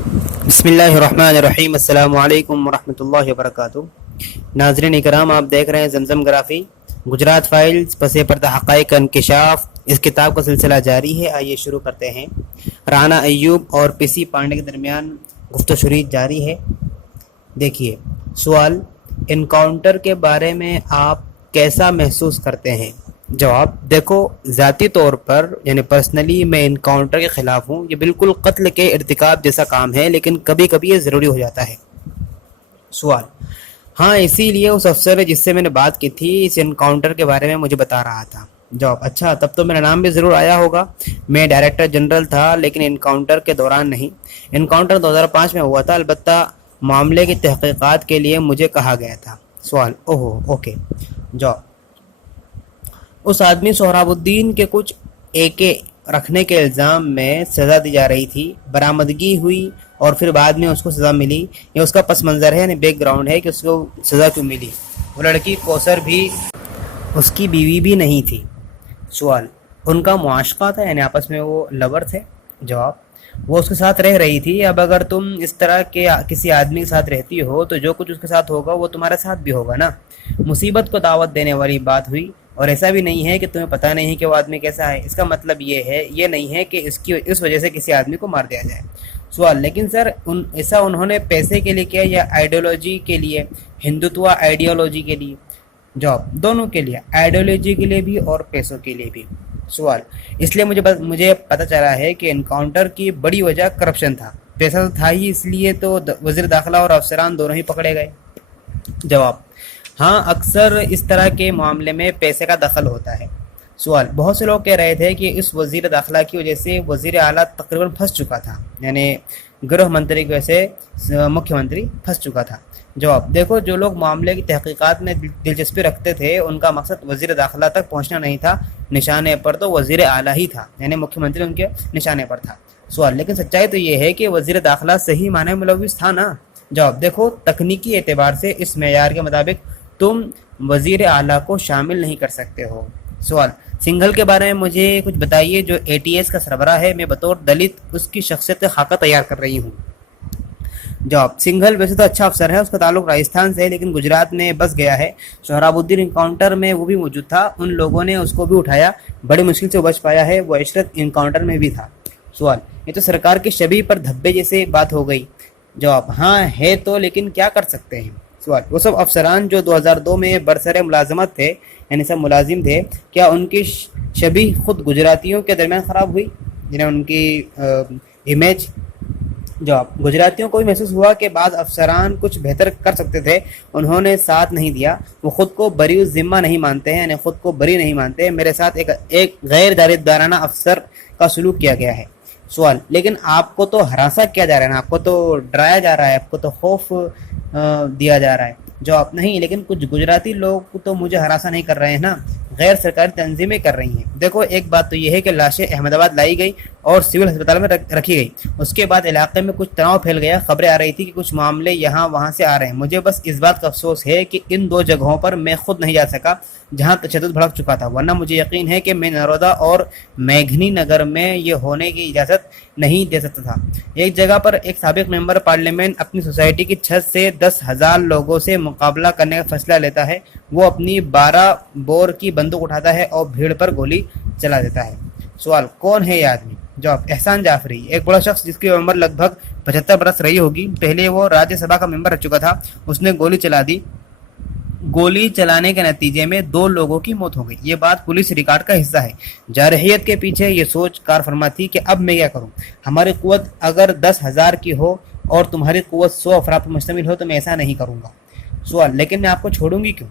بسم اللہ الرحمن الرحیم، السلام علیکم ورحمۃ اللہ وبرکاتہ۔ ناظرین اکرام، آپ دیکھ رہے ہیں زمزم گرافی گجرات فائلز پس پردہ حقائق کا انکشاف۔ اس کتاب کا سلسلہ جاری ہے، آئیے شروع کرتے ہیں۔ رانا ایوب اور پی سی پانڈے کے درمیان گفت و شنید جاری ہے۔ دیکھیے سوال، انکاؤنٹر کے بارے میں آپ کیسا محسوس کرتے ہیں؟ جواب، دیکھو ذاتی طور پر یعنی پرسنلی میں انکاؤنٹر کے خلاف ہوں۔ یہ بالکل قتل کے ارتکاب جیسا کام ہے، لیکن کبھی کبھی یہ ضروری ہو جاتا ہے۔ سوال، ہاں اسی لیے اس افسر جس سے میں نے بات کی تھی اس انکاؤنٹر کے بارے میں مجھے بتا رہا تھا۔ جواب، اچھا تب تو میرا نام بھی ضرور آیا ہوگا۔ میں ڈائریکٹر جنرل تھا، لیکن انکاؤنٹر کے دوران نہیں۔ انکاؤنٹر 2005 میں ہوا تھا، البتہ معاملے کی تحقیقات کے لیے مجھے کہا گیا تھا۔ سوال، اوہو اوکے۔ جواب، اس آدمی سہراب الدین کے کچھ ایکے رکھنے کے الزام میں سزا دی جا رہی تھی، برآمدگی ہوئی اور پھر بعد میں اس کو سزا ملی۔ یہ اس کا پس منظر ہے، یعنی بیک گراؤنڈ ہے کہ اس کو سزا کیوں ملی۔ وہ لڑکی کوثر بھی اس کی بیوی بھی نہیں تھی۔ سوال، ان کا معاشقہ تھا یعنی آپس میں وہ لور تھے؟ جواب، وہ اس کے ساتھ رہ رہی تھی۔ اب اگر تم اس طرح کے کسی آدمی کے ساتھ رہتی ہو تو جو کچھ اس کے ساتھ ہوگا وہ تمہارے ساتھ بھی ہوگا نا۔ مصیبت کو دعوت دینے والی بات ہوئی، اور ایسا بھی نہیں ہے کہ تمہیں پتہ نہیں کہ وہ آدمی کیسا ہے۔ اس کا مطلب یہ نہیں ہے کہ اس وجہ سے کسی آدمی کو مار دیا جائے۔ سوال، لیکن سر ایسا انہوں نے پیسے کے لیے کیا یا آئیڈیالوجی کے لیے، ہندوتوا آئیڈیالوجی کے لیے؟ جواب، دونوں کے لیے، آئیڈیالوجی کے لیے بھی اور پیسوں کے لیے بھی۔ سوال، اس لیے مجھے پتہ چلا ہے کہ انکاؤنٹر کی بڑی وجہ کرپشن تھا۔ پیسہ تو تھا ہی، اس لیے تو وزیر داخلہ اور افسران دونوں ہی پکڑے گئے۔ جواب، ہاں اکثر اس طرح کے معاملے میں پیسے کا دخل ہوتا ہے۔ سوال، بہت سے لوگ کہہ رہے تھے کہ اس وزیر داخلہ کی وجہ سے وزیر اعلیٰ تقریباً پھنس چکا تھا، یعنی گرہ منتری کی وجہ سے مکھیہ منتری پھنس چکا تھا۔ جواب، دیکھو جو لوگ معاملے کی تحقیقات میں دلچسپی رکھتے تھے ان کا مقصد وزیر داخلہ تک پہنچنا نہیں تھا، نشانے پر تو وزیر اعلیٰ ہی تھا، یعنی مکھیہ منتری ان کے نشانے پر تھا۔ سوال، لیکن سچائی تو یہ ہے کہ وزیر داخلہ صحیح معنی میں ملوث تھا نا؟ جواب، دیکھو تکنیکی اعتبار سے اس معیار کے مطابق تم وزیر اعلیٰ کو شامل نہیں کر سکتے ہو۔ سوال، سنگھل کے بارے میں مجھے کچھ بتائیے جو اے ٹی ایس کا سربراہ ہے۔ میں بطور دلت اس کی شخصیت کا خاکہ تیار کر رہی ہوں۔ جواب، سنگھل ویسے تو اچھا افسر ہے، اس کا تعلق راجستھان سے ہے، لیکن گجرات میں بس گیا ہے۔ سہراب الدین انکاؤنٹر میں وہ بھی موجود تھا، ان لوگوں نے اس کو بھی اٹھایا، بڑی مشکل سے وہ بچ پایا ہے۔ وہ عشرت انکاؤنٹر میں بھی تھا۔ سوال، یہ تو سرکار کے شبیہ پر دھبے جیسے بات ہو گئی۔ جواب، ہاں ہے تو، لیکن کیا کر سکتے ہیں۔ سوال، وہ سب افسران جو 2002 میں برسر ملازمت تھے، یعنی سب ملازم تھے، کیا ان کی شبیہ خود گجراتیوں کے درمیان خراب ہوئی، یعنی ان کی امیج؟ جواب، گجراتیوں کو بھی محسوس ہوا کہ بعض افسران کچھ بہتر کر سکتے تھے، انہوں نے ساتھ نہیں دیا۔ وہ خود کو بری الذمہ نہیں مانتے ہیں، یعنی خود کو بری نہیں مانتے۔ میرے ساتھ ایک غیر جانبدارانہ افسر کا سلوک کیا گیا ہے۔ سوال، لیکن آپ کو تو ہراساں کیا جا رہا ہے نا، آپ کو تو ڈرایا جا رہا ہے، آپ کو تو خوف دیا جا رہا ہے۔ جواب، نہیں، لیکن کچھ گجراتی لوگ تو مجھے ہراساں نہیں کر رہے ہیں نا، غیر سرکاری تنظیمیں کر رہی ہیں۔ دیکھو ایک بات تو یہ ہے کہ لاشیں احمد آباد لائی گئی اور سول ہسپتال میں رکھی گئی، اس کے بعد علاقے میں کچھ تناؤ پھیل گیا، خبریں آ رہی تھی کہ کچھ معاملے یہاں وہاں سے آ رہے ہیں۔ مجھے بس اس بات کا افسوس ہے کہ ان دو جگہوں پر میں خود نہیں جا سکا جہاں تشدد بھڑک چکا تھا، ورنہ مجھے یقین ہے کہ میں نرودا اور میگھنی نگر میں یہ ہونے کی اجازت نہیں دے سکتا تھا۔ ایک جگہ پر ایک سابق ممبر پارلیمنٹ اپنی سوسائٹی کی چھت سے 10,000 لوگوں سے مقابلہ کرنے کا فیصلہ لیتا ہے، وہ اپنی 12 بور کی بندوق اٹھاتا ہے اور بھیڑ پر گولی چلا دیتا ہے۔ سوال، کون ہے یہ آدمی؟ جواب، احسان جعفری، ایک بڑا شخص جس کی عمر لگ بھگ 75 برس رہی ہوگی۔ پہلے وہ راجیہ سبھا کا ممبر رہ چکا تھا، اس نے گولی چلا دی۔ گولی چلانے کے نتیجے میں 2 لوگوں کی موت ہو گئی۔ یہ بات پولیس ریکارڈ کا حصہ ہے۔ جارحیت کے پیچھے یہ سوچ کار فرما تھی کہ اب میں کیا کروں، ہماری قوت اگر 10,000 کی ہو اور تمہاری قوت 100 افراد پر مشتمل ہو تو میں ایسا نہیں کروں گا۔ سوال، لیکن میں آپ کو چھوڑوں گی کیوں؟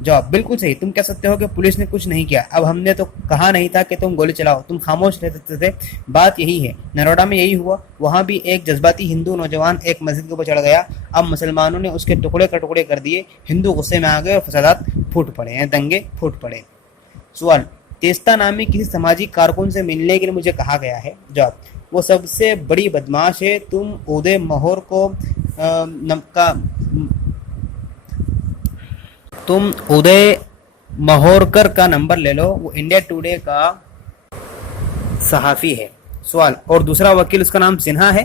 جواب، بالکل صحیح، تم کہہ سکتے ہو کہ پولیس نے کچھ نہیں کیا، اب ہم نے تو کہا نہیں تھا کہ تم گولی چلاؤ، تم خاموش رہ سکتے تھے۔ بات یہی ہے، نرودا میں یہی ہوا، وہاں بھی ایک جذباتی ہندو نوجوان ایک مسجد کے اوپر چڑھ گیا، اب مسلمانوں نے اس کے ٹکڑے کا ٹکڑے کر دیے، ہندو غصے میں آ گئے اور فسادات پھوٹ پڑے ہیں، دنگے پھوٹ پڑے۔ سوال، تیستا نامی کسی سماجی کارکن سے ملنے کے لیے مجھے کہا گیا ہے۔ جواب، وہ سب سے بڑی بدماش ہے، تم ادے مہورکر کا نمبر لے لو، وہ انڈیا ٹوڈے کا صحافی ہے۔ سوال، اور دوسرا وکیل اس کا نام سنہا ہے؟